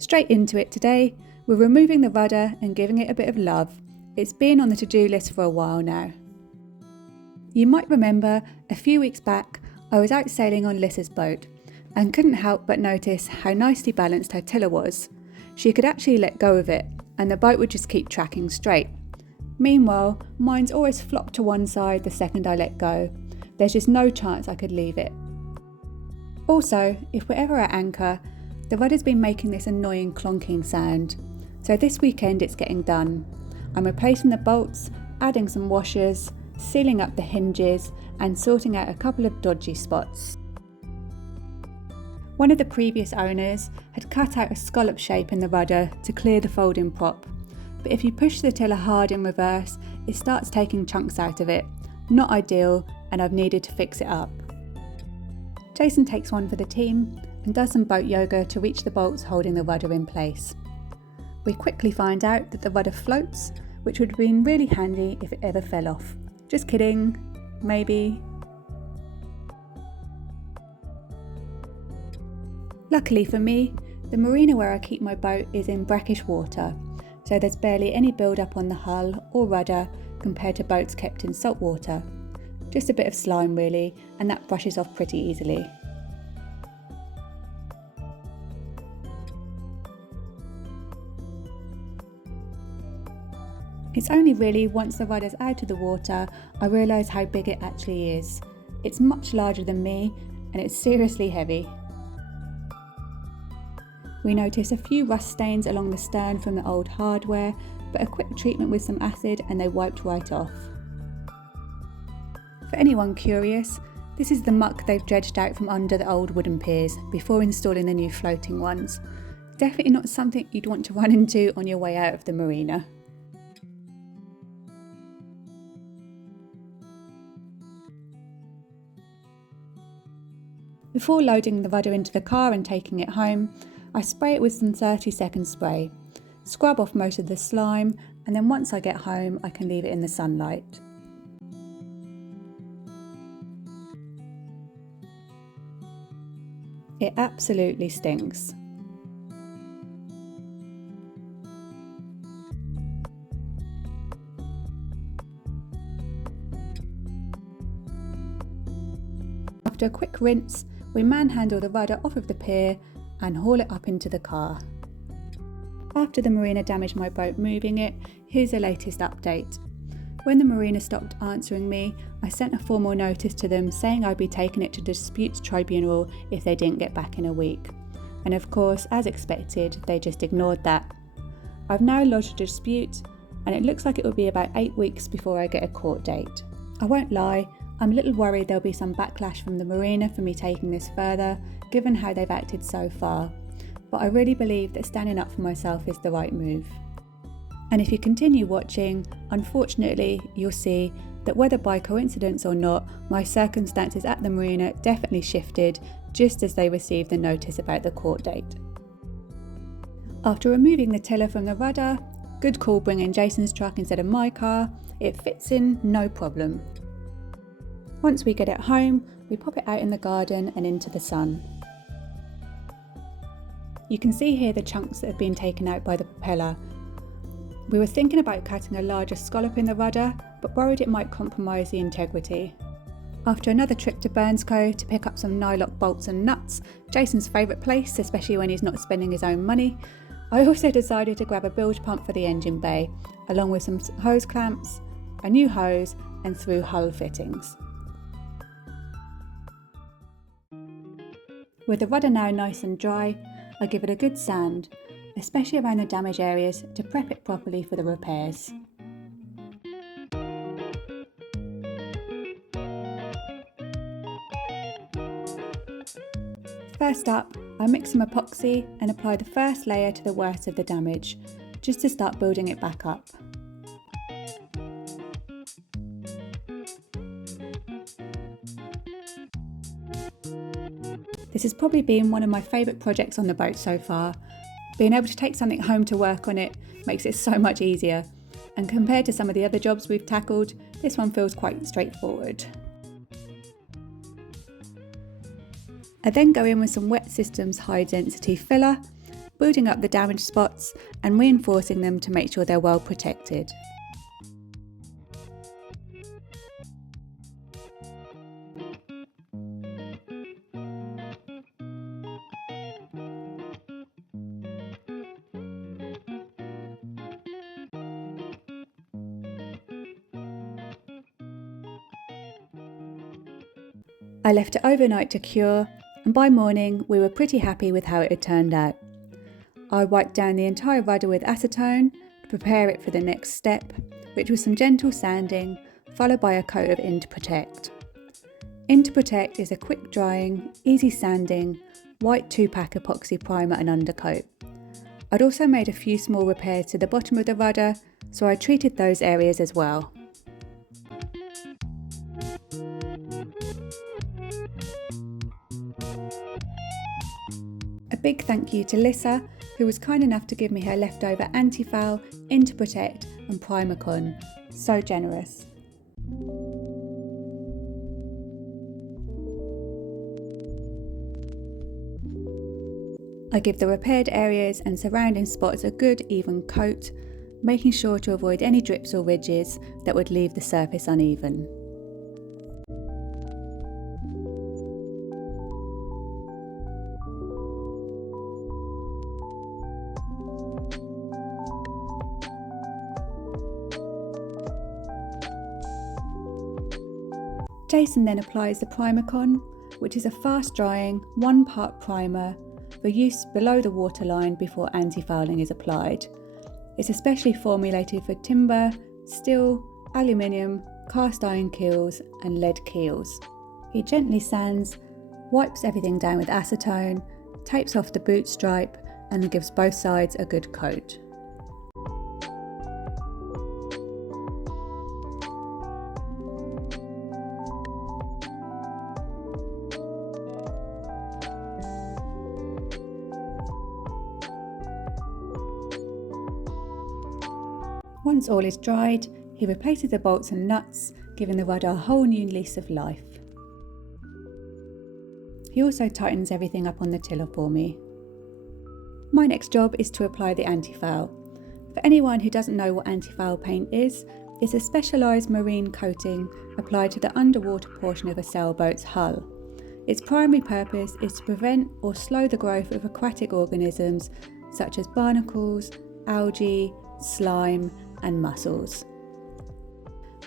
Straight into it today, we're removing the rudder and giving it a bit of love. It's been on the to-do list for a while now. You might remember a few weeks back I was out sailing on Lissa's boat and couldn't help but notice how nicely balanced her tiller was. She could actually let go of it and the boat would just keep tracking straight. Meanwhile, mine's always flopped to one side the second I let go. There's just no chance I could leave it. Also, if we're ever at anchor, the rudder's been making this annoying clonking sound. So this weekend it's getting done. I'm replacing the bolts, adding some washers, sealing up the hinges and sorting out a couple of dodgy spots. One of the previous owners had cut out a scallop shape in the rudder to clear the folding prop, but if you push the tiller hard in reverse, it starts taking chunks out of it. Not ideal, and I've needed to fix it up. Jason takes one for the team and does some boat yoga to reach the bolts holding the rudder in place. We quickly find out that the rudder floats, which would have been really handy if it ever fell off. Just kidding, maybe. Luckily for me, the marina where I keep my boat is in brackish water, so there's barely any build-up on the hull or rudder compared to boats kept in salt water. Just a bit of slime really, and that brushes off pretty easily. It's only really once the rudder's out of the water I realise how big it actually is. It's much larger than me and it's seriously heavy. We notice a few rust stains along the stern from the old hardware, but a quick treatment with some acid and they wiped right off. For anyone curious, this is the muck they've dredged out from under the old wooden piers before installing the new floating ones. Definitely not something you'd want to run into on your way out of the marina. Before loading the rudder into the car and taking it home, I spray it with some 30-second spray, scrub off most of the slime, and then once I get home I can leave it in the sunlight. It absolutely stinks. After a quick rinse, we manhandle the rudder off of the pier and haul it up into the car. After the marina damaged my boat moving it, here's the latest update. When the marina stopped answering me, I sent a formal notice to them saying I'd be taking it to disputes tribunal if they didn't get back in a week. And of course, as expected, they just ignored that. I've now lodged a dispute and it looks like it will be about 8 weeks before I get a court date. I won't lie, I'm a little worried there'll be some backlash from the marina for me taking this further, given how they've acted so far. But I really believe that standing up for myself is the right move. And if you continue watching, unfortunately, you'll see that whether by coincidence or not, my circumstances at the marina definitely shifted just as they received the notice about the court date. After removing the tiller from the rudder, good call bringing Jason's truck instead of my car, it fits in no problem. Once we get it home, we pop it out in the garden and into the sun. You can see here the chunks that have been taken out by the propeller. We were thinking about cutting a larger scallop in the rudder, but worried it might compromise the integrity. After another trip to Burnsco to pick up some nylock bolts and nuts, Jason's favourite place, especially when he's not spending his own money, I also decided to grab a bilge pump for the engine bay, along with some hose clamps, a new hose and through hull fittings. With the rudder now nice and dry, I give it a good sand, especially around the damaged areas to prep it properly for the repairs. First up, I mix some epoxy and apply the first layer to the worst of the damage, just to start building it back up. This has probably been one of my favourite projects on the boat so far. Being able to take something home to work on it makes it so much easier, and compared to some of the other jobs we've tackled, this one feels quite straightforward. I then go in with some Wet Systems high density filler, building up the damaged spots and reinforcing them to make sure they're well protected. I left it overnight to cure, and by morning we were pretty happy with how it had turned out. I wiped down the entire rudder with acetone to prepare it for the next step, which was some gentle sanding, followed by a coat of In2Protect. In2Protect is a quick drying, easy sanding, white 2-pack epoxy primer and undercoat. I'd also made a few small repairs to the bottom of the rudder, so I treated those areas as well. A big thank you to Lissa, who was kind enough to give me her leftover anti-foul, In2Protect and Primacon. So generous. I give the repaired areas and surrounding spots a good even coat, making sure to avoid any drips or ridges that would leave the surface uneven. Jason then applies the Primacon, which is a fast drying 1-part primer for use below the waterline before anti-fouling is applied. It's especially formulated for timber, steel, aluminium, cast iron keels and lead keels. He gently sands, wipes everything down with acetone, tapes off the boot stripe and gives both sides a good coat. Once all is dried, he replaces the bolts and nuts, giving the rudder a whole new lease of life. He also tightens everything up on the tiller for me. My next job is to apply the anti-foul. For anyone who doesn't know what anti-foul paint is, it's a specialised marine coating applied to the underwater portion of a sailboat's hull. Its primary purpose is to prevent or slow the growth of aquatic organisms such as barnacles, algae, slime and mussels.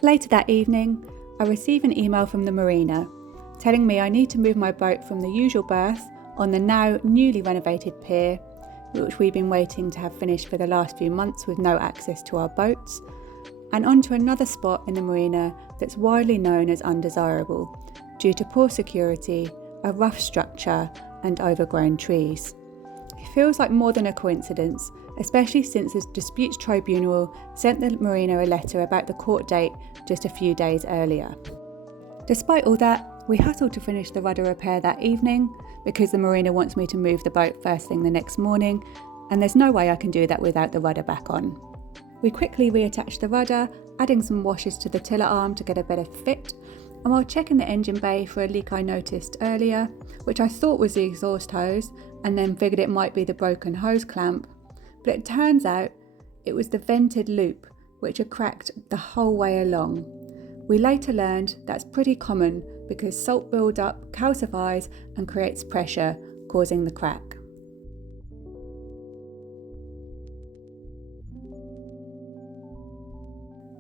Later that evening, I receive an email from the Marina telling me I need to move my boat from the usual berth on the now newly renovated pier, which we've been waiting to have finished for the last few months with no access to our boats, and onto another spot in the marina that's widely known as undesirable due to poor security, a rough structure and overgrown trees. It feels like more than a coincidence, especially since the disputes tribunal sent the Marina a letter about the court date just a few days earlier. Despite all that, we hustled to finish the rudder repair that evening because the Marina wants me to move the boat first thing the next morning, and there's no way I can do that without the rudder back on. We quickly reattached the rudder, adding some washers to the tiller arm to get a better fit, and while checking the engine bay for a leak I noticed earlier, which I thought was the exhaust hose and then figured it might be the broken hose clamp, but it turns out it was the vented loop which had cracked the whole way along. We later learned that's pretty common because salt build-up calcifies and creates pressure, causing the crack.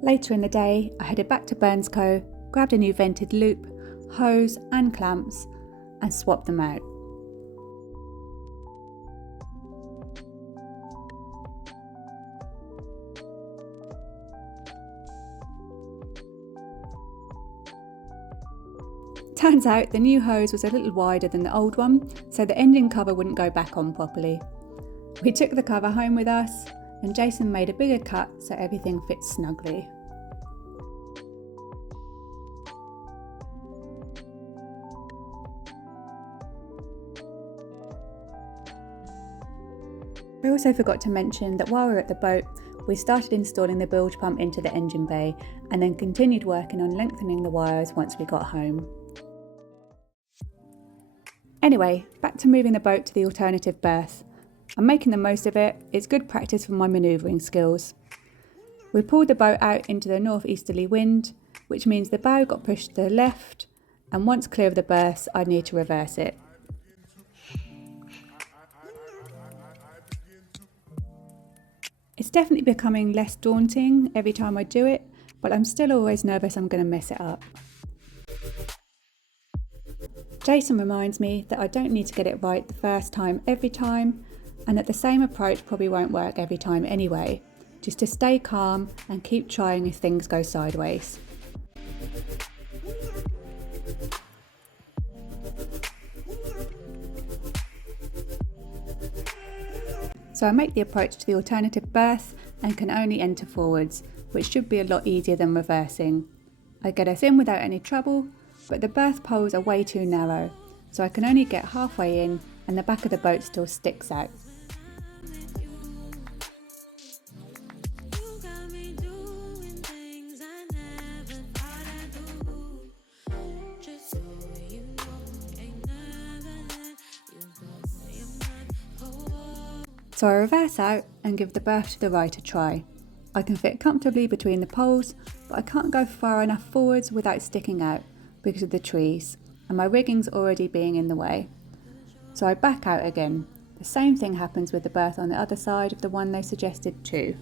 Later in the day, I headed back to Burnsco, grabbed a new vented loop, hose and clamps and swapped them out. Turns out the new hose was a little wider than the old one, so the engine cover wouldn't go back on properly. We took the cover home with us, and Jason made a bigger cut so everything fits snugly. I also forgot to mention that while we were at the boat, we started installing the bilge pump into the engine bay and then continued working on lengthening the wires once we got home. Anyway, back to moving the boat to the alternative berth. I'm making the most of it. It's good practice for my manoeuvring skills. We pulled the boat out into the northeasterly wind, which means the bow got pushed to the left, and once clear of the berths, I need to reverse it. It's definitely becoming less daunting every time I do it, but I'm still always nervous I'm going to mess it up. Jason reminds me that I don't need to get it right the first time every time, and that the same approach probably won't work every time anyway, just to stay calm and keep trying if things go sideways. So I make the approach to the alternative berth and can only enter forwards, which should be a lot easier than reversing. I get us in without any trouble, but the berth poles are way too narrow, so I can only get halfway in and the back of the boat still sticks out. So I reverse out and give the berth to the right a try. I can fit comfortably between the poles, but I can't go far enough forwards without sticking out because of the trees, and my rigging's already being in the way. So I back out again. The same thing happens with the berth on the other side of the one they suggested too.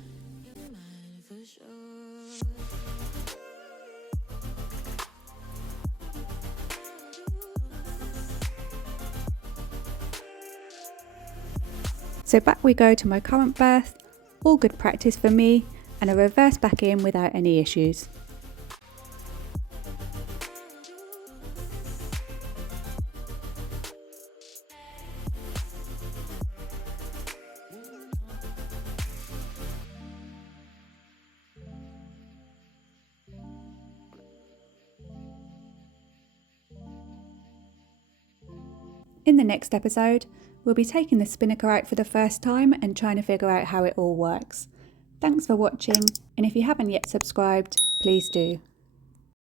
So back we go to my current berth, all good practice for me, and I reverse back in without any issues. In the next episode, we'll be taking the spinnaker out for the first time and trying to figure out how it all works. Thanks for watching, and if you haven't yet subscribed, please do.